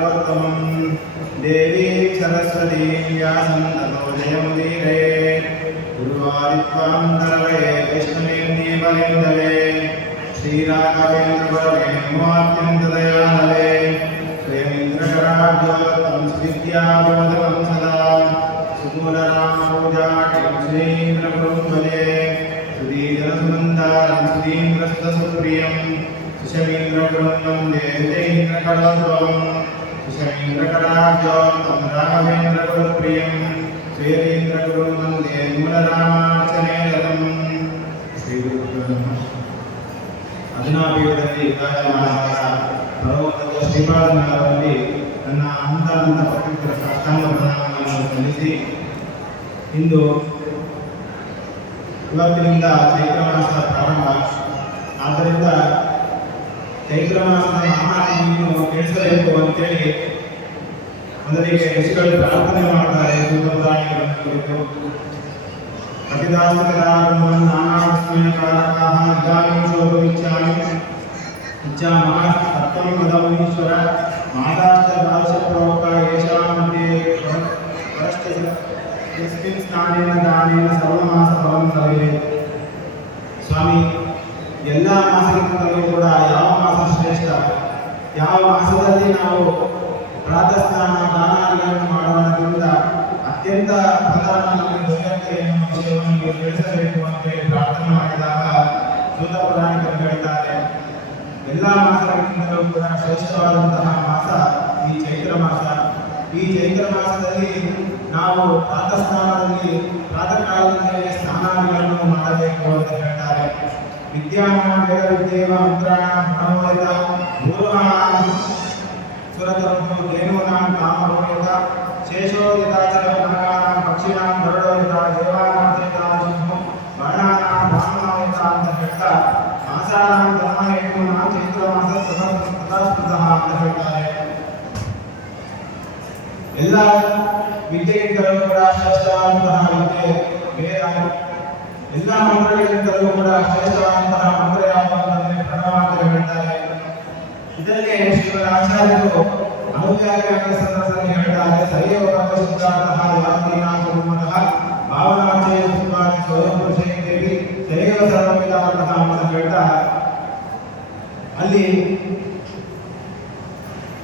चैव नरोत्तमं देवीं सरस्वतीं व्यासं ततो जयमुदीरे गुरुवादित्वां तरवये वैष्णवीं वरेन्दवे श्रीराघवेन्द्रवरवे नमोऽत्यन्तदयानवे प्रेमेन्द्रकराब्जोत्तं विद्यावदवं सदा सुकूलरामपूजाटिं श्रीन्द्रकुरुम्भजे सुधीजनसुनन्दारं सुधीन्द्रस्तसुप्रियं सुशमीन्द्रगुरुं देवतेन्द्रकलोद्भवं सुशमीन्द्रकराब्जोत्तं राघवेन्द्रकुरुप्रियं श्रीरेन्द्रगुरुं वन्दे मूलरामार्चने रतम् ಶ್ರೀಗುರುಭ್ಯೋ ನಮಃ ಅದಿನಾಭಿಯುಗದಲ್ಲಿ ವಿರಾಜಮಾನವಾದ ಭಗವಂತ ಶ್ರೀಪಾದನಗರದಲ್ಲಿ ನನ್ನ ಹಂತ ಹಂತ ಪವಿತ್ರ ಸಾಷ್ಟಾಂಗ ಪ್ರಣಾಮಗಳನ್ನು ಸಲ್ಲಿಸಿ ಇಂದು ಇವತ್ತಿನಿಂದ ಚೈತ್ರ ಮಾಸ ಪ್ರಾರಂಭ ಆದ್ದರಿಂದ ಚೈತ್ರ ಮಾಸದ ಆಹಾರವನ್ನು ತಿಳಿಸಬೇಕು ಅಂತೇಳಿ ಮೊದಲಿಗೆ ಋಷಿಗಳು ಪ್ರಾರ್ಥನೆ ಮಾಡ್ತಾರೆ ಸೂರ್ಯದಾಯಿಗಳನ್ನು ಕುರಿತು. ಪತಿದಾಸಕರಾಗಮೀಶ್ವರ ಮಾತಾಶ್ಚ ಪ್ರಮುಖ ಯಶಾಂ ಮಧ್ಯೆ ಯಸ್ಮಿನ್ ಸ್ನಾನೇನ ದಾನೇನ ಸರ್ವಮಾಸ ಭವನ್ ಸ್ವಾಮಿ, ಎಲ್ಲ ಮಾಸಗಳಿಂದಲೂ ಕೂಡ ಯಾವ ಮಾಸದಲ್ಲಿ ನಾವು ಪ್ರಾತಃ ಸ್ನಾನ ದಾನಾದಿಗಳನ್ನು ಮಾಡೋದ್ರಿಂದ ಅತ್ಯಂತ ಫಲವನ್ನು ತಿಳಿಸಬೇಕು ಅಂತ ಹೇಳಿ ಪ್ರಾರ್ಥನೆ ಮಾಡಿದಾಗ ಸೂತ ಪುರಾಣಿಕರು ಹೇಳ್ತಾರೆ ಎಲ್ಲ ಮಾಸಗಳಿಂದಲೂ ಕೂಡ ಶ್ರೇಷ್ಠವಾದಂತಹ ಮಾಸ ಈ ಚೈತ್ರ ಮಾಸ. ಈ ಚೈತ್ರ ಮಾಸದಲ್ಲಿ ನಾವು ಪ್ರಾತಃ ಸ್ನಾನದಲ್ಲಿ ಪ್ರಾತಃ ಕಾಲದಲ್ಲಿ ಸ್ನಾನಾದಿಗಳನ್ನು ಮಾಡಬೇಕು ಅಂತ ಹೇಳ್ತಾರೆ. ಧೇನೂನಾಂ ಕಾಮರೋಹಿತ ಶೇಷೋದಿತಾಚರ ನಾಗಾನಾಂ ಪಕ್ಷಿಣಾಂ ಗರುಡೋಹಿತ ದೇವಾನಾಂ ಚೇತಾಂಶು ವರ್ಣಾನಾಂ ಬ್ರಾಹ್ಮಣೋಹಿತ ಅಂತ ಹೇಳ್ತಾ ಮಾಸಾನಾಂ ಧರ್ಮ ಹೇತೂನಾಂ ಚೈತ್ರ ಮಾಸ ತಥಾಸ್ಪೃತಃ ಅಂತ ಹೇಳ್ತಾರೆ ಎಲ್ಲ ವಿದ್ಯೆಗಿಂತಲೂ ಕೂಡ ಶ್ರೇಷ್ಠವಾದಂತಹ ವಿದ್ಯೆ ವೇದ ಎಲ್ಲ ಮಂತ್ರಗಳಿಂದಲೂ ಕೂಡ ಶ್ರೇಷ್ಠವಾದಂತಹ ಮಂತ್ರ ಯಾವುದು ಅಂತಂದ್ರೆ ಪ್ರಣವ ಅಂತ ಹೇಳ್ತಾರೆ. ಇದನ್ನೇ ಶ್ರೀಮದ್ ಆಚಾರ್ಯರು ಅನುವ್ಯಾಖ್ಯಾನ ಸಂದರ್ಭದಲ್ಲಿ ಹೇಳ್ತಾರೆ ಸೈಯವ ಸಿದ್ಧಾಂತಹ ಯಾತ್ರೀನಾಂ ಕುರುಮತಃ ಭಾವನಾಚಯ ಸುಖಾನಿ ಸ್ವಯಂ ಪುರುಷೇ ದೇವಿ ಸೈಯವ ಸರ್ವವಿಧಾನತಃ ಅಂತ ಹೇಳ್ತಾ, ಅಲ್ಲಿ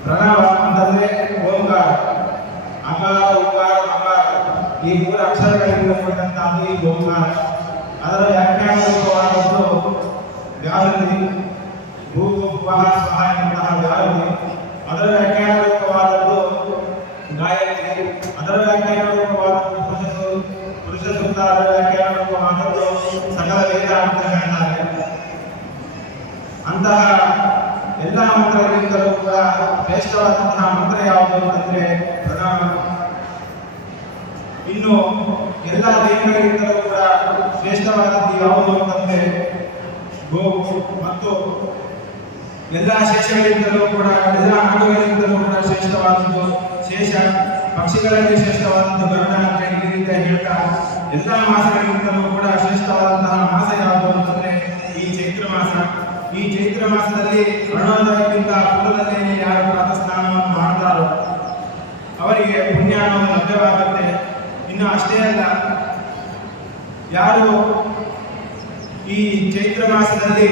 ಪ್ರಣವ ಅಂತಂದ್ರೆ ಓಂಕಾರ ಅಕಾರ ಓಂಕಾರ ಮಕಾರ ಈ ಮೂರು ಅಕ್ಷರಗಳಿಂದ ಕೂಡಿದಂತಹ ಓಂಕಾರ. ಅದರ ವ್ಯಾಖ್ಯಾನವಾದದ್ದು ವ್ಯಾಹೃತಿ ಭೂಗು ಭುವಃ ಸ್ವಹ ಎನ್ನುವಂತಹ ವ್ಯಾಹೃತಿ ಅದರ ವ್ಯಾಖ್ಯಾನವಾದದ್ದು ಗಾಯತ್ರಿ ಅದರ ವ್ಯಾಖ್ಯಾನವಾದದ್ದು ಪುರುಷ ಸು- ಪುರುಷ ಸೂಕ್ತ ಅದರ ವ್ಯಾಖ್ಯಾನವಾದದ್ದು ಸಕಲ ವೇದ ಅಂತ ಹೇಳ್ತಾರೆ ಅಂತಹ ಎಲ್ಲ ಮಂತ್ರಗಳಿಂದಲೂ ಕೂಡ ಶ್ರೇಷ್ಠವಾದಂತಹ ಮಂತ್ರ ಯಾವುದು ಅಂತಂದ್ರೆ ಪ್ರಣಾಮ ಇನ್ನು ಎಲ್ಲ ದೇವಗಳಿಂದಲೂ ಕೂಡ ಶ್ರೇಷ್ಠವಾದದ್ದು ಯಾವುದು ಅಂತಂದರೆ ಗೋವು ಮತ್ತು ಎಲ್ಲ ಶೇಷಗಳಿಂದಲೂ ಕೂಡ, ಎಲ್ಲ ಕೂಡ ಶ್ರೇಷ್ಠವಾದದ್ದು, ಶೇಷ ಪಕ್ಷಿಗಳಲ್ಲಿ ಶ್ರೇಷ್ಠವಾದದ್ದು ಗರುಡ ಅಂತ ಈ ರೀತಿಯ ಹೇಳ್ತಾ, ಎಲ್ಲ ಮಾಸಗಳಿಗಿಂತಲೂ ಕೂಡ ಶ್ರೇಷ್ಠವಾದಂತಹ ಮಾಸ ಯಾವುದು ಅಂತಂದ್ರೆ ಈ ಚೈತ್ರ ಮಾಸ. ಈ ಚೈತ್ರ ಮಾಸದಲ್ಲಿ ಅರುಣೋದಯಕ್ಕಿಂತ ಪೂರ್ವದಲ್ಲೇ ಯಾರು ಪ್ರಾತಃ ಸ್ನಾನವನ್ನು ಮಾಡ್ತಾರೋ, ಅವರಿಗೆ ಪುಣ್ಯ ಅನ್ನೋದು ಲಭ್ಯವಾಗುತ್ತೆ ಇನ್ನು ಅಷ್ಟೇ ಅಲ್ಲ, ಯಾರು ಈ ಚೈತ್ರ ಮಾಸದಲ್ಲಿ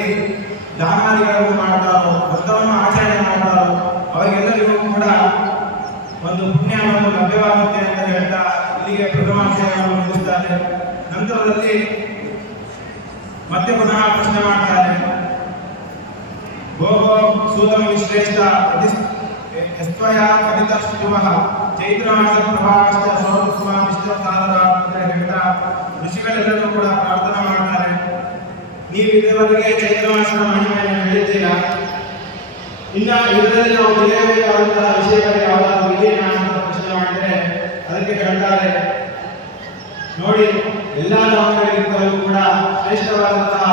ದಾನಾದಿಗಳನ್ನು ಮಾಡ್ತಾರೋ ವ್ರತವನ್ನು ಆಚರಣೆ ಮಾಡ್ತಾರೋ, ಅವರಿಗೆಲ್ಲರಿಗೂ ಕೂಡ ಒಂದು ಪುಣ್ಯ ಅನ್ನೋದು ಲಭ್ಯವಾಗುತ್ತೆ ಅಂತ ಹೇಳ್ತಾ ಇಲ್ಲಿಗೆ ಪ್ರಥಮಾಧ್ಯಾಯವನ್ನು ಮುಗಿಸ್ತಾರೆ. ನಂತರದಲ್ಲಿ ಮತ್ತೆ ಪುನಃ ಪ್ರಶ್ನೆ ಮಾಡ್ತಾರೆ. ಭೋಗೋ ಸೂತಮ ವಿಶ್ರೇಷ್ಠ ಎಸ್ವಯ ಫಲಿತ ಶುಭಃ ಚೈತ್ರ ಮಾಸ ಪ್ರಭಾವಶ್ಚ ಸೌರಸ್ವಾಮಿಶ್ಚ ಸಾಧನ ಅಂತ ಹೇಳ್ತಾ ಋಷಿಗಳೆಲ್ಲರೂ ಕೂಡ ಪ್ರಾರ್ಥನೆ ಮಾಡ್ತಾರೆ ನೀವು ಮಹಿಮೆಯನ್ನು ಇನ್ನ ಇದರಲ್ಲಿ ನಾವು ತಿಳಿಯಬೇಕಾದಂತಹ ವಿಷಯಗಳು ಯಾವ್ದಾದ್ರು ಇದೆಯಾ ಅಂತ ಪ್ರಶ್ನೆ ಮಾಡಿದರೆ ಅದಕ್ಕೆ ಹೇಳ್ತಾರೆ ನೋಡಿ ಎಲ್ಲ ಧರ್ಮಗಳಿಗಿಂತಲೂ ಕೂಡ ಶ್ರೇಷ್ಠವಾದಂತಹ